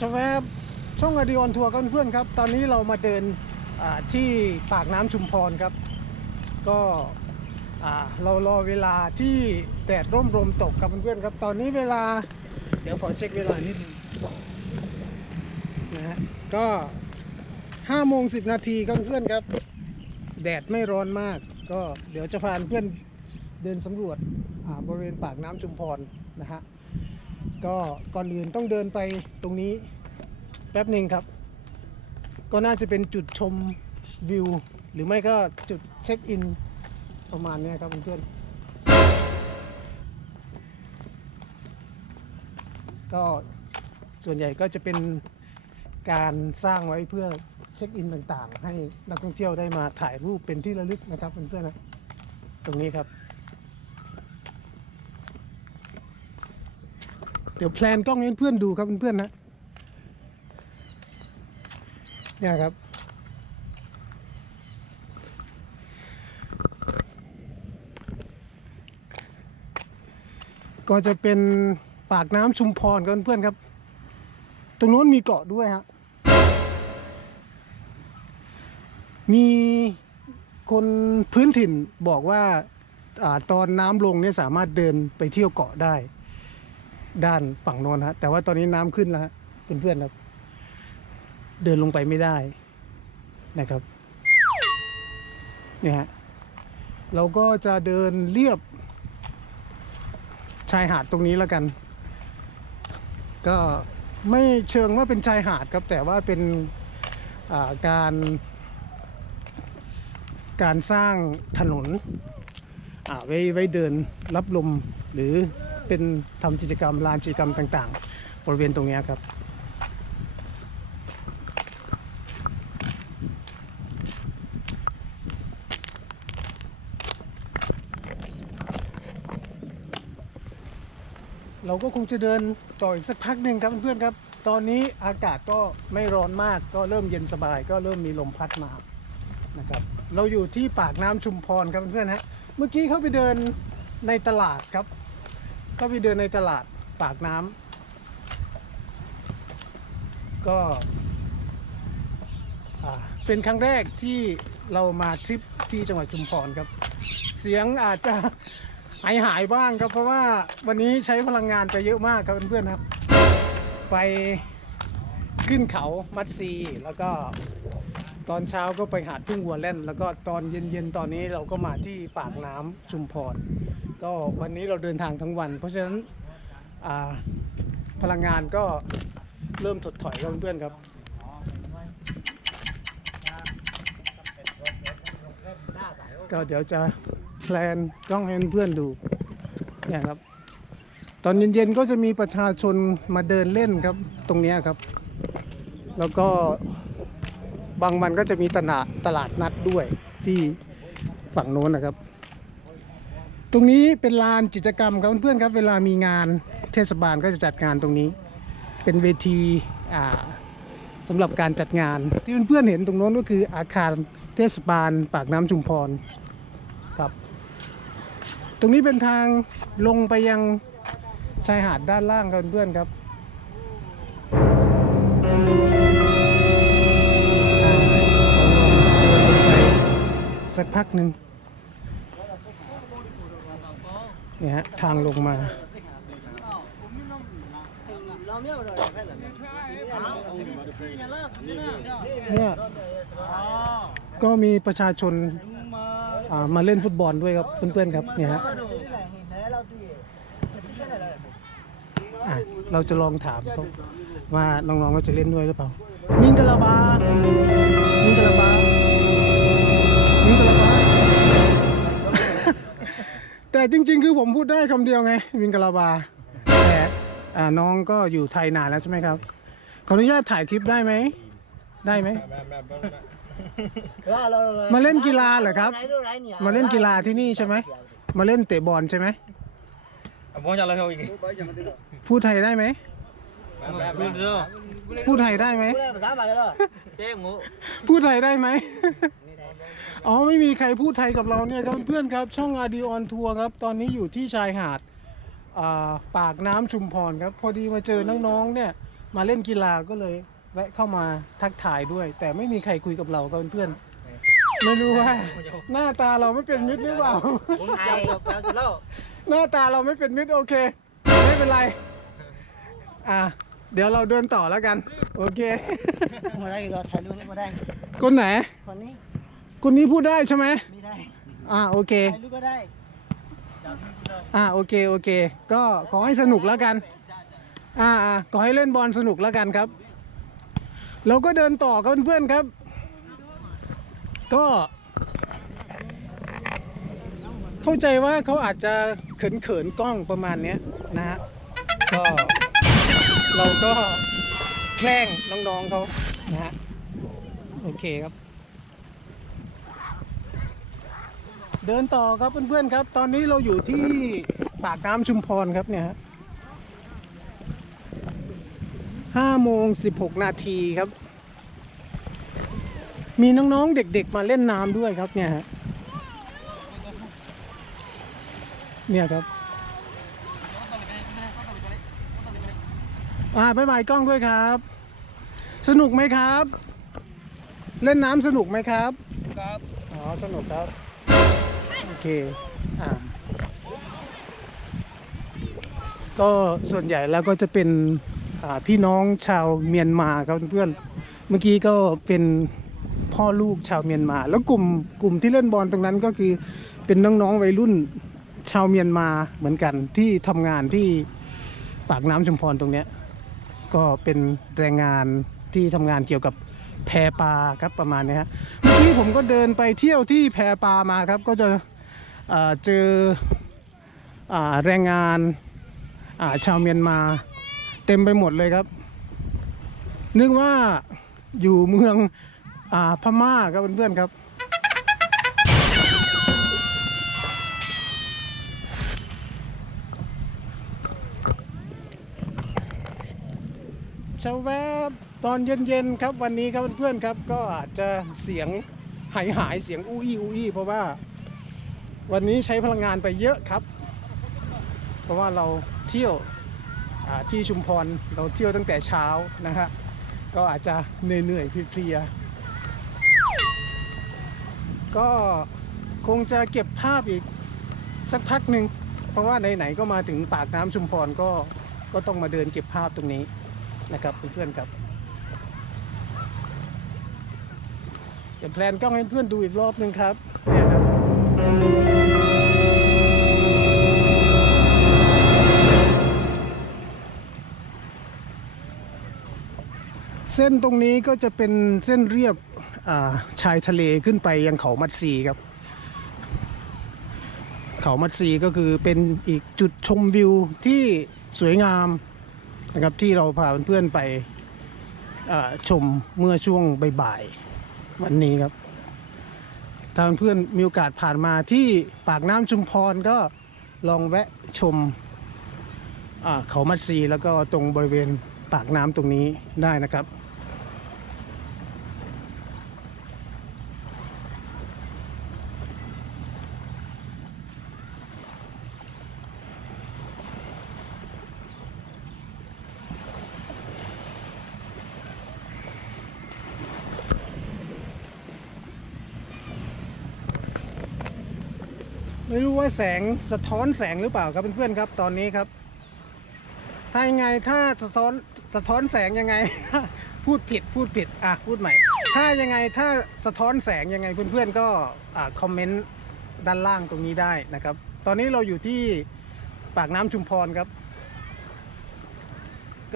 ชแวบช่องอดีออนทัวร์ครับเพื่อนครับ ตอนนี้เรามาเดินที่ปากน้ำชุมพรครับ ก็เรารอเวลาที่แดดร่มลมตกครับเพื่อนๆครับ ตอนนี้เวลา เดี๋ยวขอเช็คเวลานิดนึงนะฮะก็ห้าโมงสิบนาทีครับเพื่อนครับ แดดไม่ร้อนมาก ก็เดี๋ยวจะพาเพื่อนเดินสำรวจบริเวณปากน้ำชุมพรนะฮะ ก็ก่อนอื่นต้องเดินไปตรงนี้แป๊บหนึ่งครับ ก็น่าจะเป็นจุดชมวิว หรือไม่ก็จุดเช็คอินประมาณนี้ครับเพื่อนๆก็ส่วนใหญ่ก็จะเป็นการสร้างไว้เพื่อเช็คอินต่างๆ ให้นักท่องเที่ยวได้มาถ่ายรูปเป็นที่ระลึกนะครับเพื่อนๆนะตรงนี้ครับ เดี๋ยวแพลนกล้องให้เพื่อนดูครับเพื่อนๆนะเนี่ยครับ ก็จะเป็นปากน้ำชุมพรครับเพื่อนๆครับ ตรงโน้นมีเกาะด้วยฮะมีคนพื้นถิ่นบอกว่าอาตอนน้ำลงเนี่ยสามารถเดินไปเที่ยวเกาะได้ ด้านฝั่งโน้นฮะ แต่ว่าตอนนี้น้ำขึ้นแล้วฮะเพื่อนๆครับ เดินลงไปไม่ได้นะครับเนี่ยฮะเราก็จะเดินเรียบ ชายหาดตรงนี้แล้วกัน ก็ไม่เชิงว่าเป็นชายหาดครับ แต่ว่าเป็นาการการสร้างถนนอ่าไว้ไว้เดินรับลมหรือ เป็นทำกิจกรรมลานกิจกรรมต่างๆ บริเวณตรงนี้ครับ เราก็คงจะเดินต่ออีกสักพักหนึ่งครับเพื่อนๆครับ ตอนนี้อากาศก็ไม่ร้อนมากก็เริ่มเย็นสบาย ก็เริ่มมีลมพัดมานะครับเราอยู่ที่ปากน้ำชุมพรครับเพื่อนๆฮะเมื่อกี้เขาไปเดินในตลาดครับ ก็ไปเดินในตลาดปากน้ำก็เป็นครั้งแรกที่เรามาทริปที่จังหวัดชุมพรครับ เสียงอาจจะหายหายบ้างครับ เพราะว่าวันนี้ใช้พลังงานไปเยอะมากครับเพื่อนๆครับ ไปขึ้นเขามัดซีแล้วก็ ตอนเช้าก็ไปหาดทุ่งวัวเล่น แล้วก็ตอนเย็นๆตอนนี้เราก็มาที่ปากน้ำชุมพร ก็วันนี้เราเดินทางทั้งวัน เพราะฉะนั้นพลังงานก็เริ่มถดถอยครับเพื่อนๆครับก็เดี๋ยวจะแพลนกล้องให้เพื่อนดูเนี่ยครับ ตอนเย็นๆก็จะมีประชาชนมาเดินเล่นครับ ตรงนี้ครับ แล้วก็ บางวันก็จะมีตลาดตลาดนัดด้วยที่ฝั่งโน้นนะครับ ตรงนี้เป็นลานกิจกรรมครับเพื่อนๆครับ เวลามีงานเทศบาลก็จะจัดงานตรงนี้ เป็นเวทีอ่าสำหรับการจัดงาน ที่เพื่อนๆเห็นตรงโน้นก็คืออาคารเทศบาลปากน้ำชุมพรครับ ตรงนี้เป็นทางลงไปยังชายหาดด้านล่างครับเพื่อนๆครับ สักพักหนึ่งเนี่ยฮะทางลงมา เนี่ยก็มีประชาชนมาเล่นฟุตบอลด้วยครับเพื่อนๆครับเนี่ยฮะเราจะลองถามเขาว่าน้องๆเขาจะเล่นด้วยหรือเปล่ามิงกะลาบา แต่จริง ๆ คือผมพูดได้คำเดียวไงมิงกะลาบา แต่อ่าน้องก็อยู่ไทยนานแล้วใช่ไหมครับ ขออนุญาตถ่ายคลิปได้ไหม ได้ไหม มาเล่นกีฬาเหรอครับ มาเล่นกีฬาที่นี่ใช่ไหม มาเล่นเตะบอลใช่ไหม Bố nhà lời thôi kì. พูดไทยได้ไหม Bố đưa. พูดไทยได้ไหม Thế ngủ. พูดไทยได้ไหม อ๋อไม่มีใครพูดไทยกับเราเนี่ยครับเพื่อนครับ ช่องอาดีออนทัวร์ครับ ตอนนี้อยู่ที่ชายหาดอ่าปากน้ำชุมพรครับ พอดีมาเจอน้องๆเนี่ยมาเล่นกีฬาก็เลยแวะเข้ามาทักทายด้วย แต่ไม่มีใครคุยกับเรากับเพื่อนๆไม่รู้ว่า หน้าตาเราไม่เป็นมิตรหรือเปล่าผมจับกับแล้วเสร็จแล้วหน้าตาเราไม่เป็นมิตรโอเค ไม่เป็นไรอะเดี๋ยวเราเดินต่อแล้วกัน โอเคมาได้เราถ่ายรูปนี่มาได้ คนไหนคนนี้ คนนี้พูดได้ใช่ไหมไม่ได้อ่าโอเคถ่ายรูปก็ได้อ่าโอเคโอเค ก็ขอให้สนุกแล้วกัน อ่าอ่าขอให้เล่นบอลสนุกแล้วกันครับ เราก็เดินต่อกับเพื่อนๆครับ ก็ เข้าใจว่าเขาอาจจะเขินเขินๆกล้องประมาณเนี้ยนะฮะก็เราก็แกล้งน้องๆเขานะฮะโอเคครับ เดินต่อครับเพื่อนๆครับ ตอนนี้เราอยู่ที่ปากน้ำชุมพรครับเนี่ยฮะห้าโมงสิบหกนาทีครับ มีน้องๆเด็กๆมาเล่นน้ำด้วยครับเนี่ยฮะเนี่ยครับอ่าบายบายกล้องด้วยครับ สนุกไหมครับ เล่นน้ำสนุกไหมครับ ครับ อ๋อ สนุกครับโอ เคอ่าก็ส่วนใหญ่แล้วก็จะเป็นพี่น้องชาวเมียนมาครับเพื่อนเมื่อกี้ก็เป็นพ่อลูกชาวเมียนมา แล้วกลุ่มกลุ่มที่เล่นบอลตรงนั้นก็คือเป็นน้องๆวัยรุ่นชาวเมียนมาเหมือนกันที่ทำงานที่ปากน้ำชุมพรตรงเนี้ยก็เป็นแรงงานที่ทำงานเกี่ยวกับแพปลาครับประมาณนี้ฮะเมื่อกี้ผมก็เดินไปเที่ยวที่แพปลามาครับก็จะ เจออแรงงานาชาวเมียนมาเต็มไปหมดเลยครับ นึกว่าอยู่เมืองอพม่าครับเพื่อนๆครับ ชาวแวบตอนเย็นๆครับวันนี้ครับเพื่อนๆครับ ก็อาจจะเสียงหายหายๆเสียงอู้อี้อู้อี้เพราะว่า วันนี้ใช้พลังงานไปเยอะครับ เพราะว่าเราเที่ยวที่ชุมพรเราเที่ยวตั้งแต่เช้านะฮะก็อาจจะเหนื่อยๆเพลียๆก็คงจะเก็บภาพอีกสักพักหนึ่งเพราะว่าไหนๆก็มาถึงปากน้ำชุมพรก็ก็ต้องมาเดินเก็บภาพตรงนี้นะครับเพื่อนๆครับเดี๋ยวแพลนกล้องให้เพื่อนดูอีกรอบหนึ่งครับเนี่ยครับ เส้นตรงนี้ก็จะเป็นเส้นเรียบาชายทะเลขึ้นไปยังเขามัดซีครับ เขามัดซีก็คือเป็นอีกจุดชมวิวที่สวยงามนะครับที่เราพาเพื่อนๆไปชมเมื่อช่วงบ่ายๆวันนี้ครับถ้าเพื่อนๆมีโอกาสผ่านมาที่ปากน้ำชุมพรก็ลองแวะชมเขามัดซีแล้วก็ตรงบริเวณปากน้ำตรงนี้ได้นะครับ ไม่รู้ว่าแสงสะท้อนแสงหรือเปล่าครับเพื่อนๆครับ ตอนนี้ครับ ถ้ายังไงถ้าสะท้อนสะท้อนแสงยังไง พูดผิดพูดผิดอะพูดใหม่ ถ้ายังไงถ้าสะท้อนแสงยังไงเพื่อนๆก็อ่าคอมเมนต์ด้านล่างตรงนี้ได้นะครับ ตอนนี้เราอยู่ที่ปากน้ำชุมพรครับ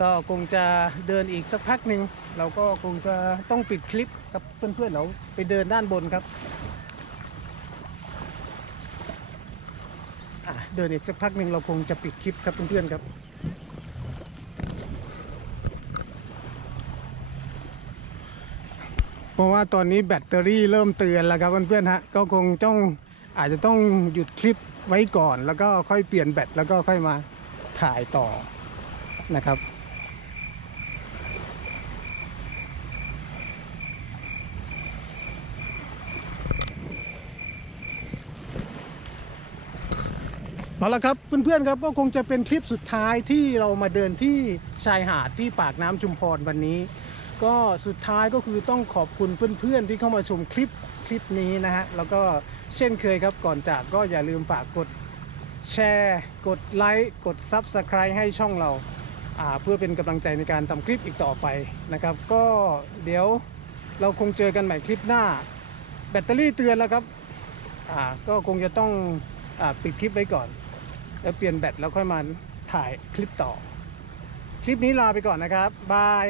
ก็คงจะเดินอีกสักพักหนึ่งเราก็คงจะต้องปิดคลิปกับเพื่อนๆเราไปเดินด้านบนครับ อะ เดินอีกสักพักหนึ่งเราคงจะปิดคลิปครับเพื่อนๆครับเพราะว่าตอนนี้แบตเตอรี่เริ่มเตือนแล้วครับเพื่อนๆฮะก็คงต้องอาจจะต้องหยุดคลิปไว้ก่อน แล้วก็ค่อยเปลี่ยนแบตแล้วก็ค่อยมาถ่ายต่อนะครับ เอาละครับเพื่อนๆครับก็คงจะเป็นคลิปสุดท้ายที่เรามาเดินที่ชายหาดที่ปากน้ำชุมพรวันนี้ ก็สุดท้ายก็คือต้องขอบคุณเพื่อนๆที่เข้ามาชมคลิปคลิปนี้นะฮะแล้วก็เช่นเคยครับก่อนจากก็อย่าลืมฝากกดแชร์กดไลค์กด Subscribe ให้ช่องเราเพื่อเป็นกำลังใจในการทำคลิปอีกต่อไปนะครับ ก็เดี๋ยวเราคงเจอกันใหม่คลิปหน้า แบตเตอรี่เตือนแล้วครับก็คงจะต้องอปิดคลิปไว้ก่อน แล้วเปลี่ยนแบตแล้วค่อยมาถ่ายคลิปต่อ คลิปนี้ลาไปก่อนนะครับ บาย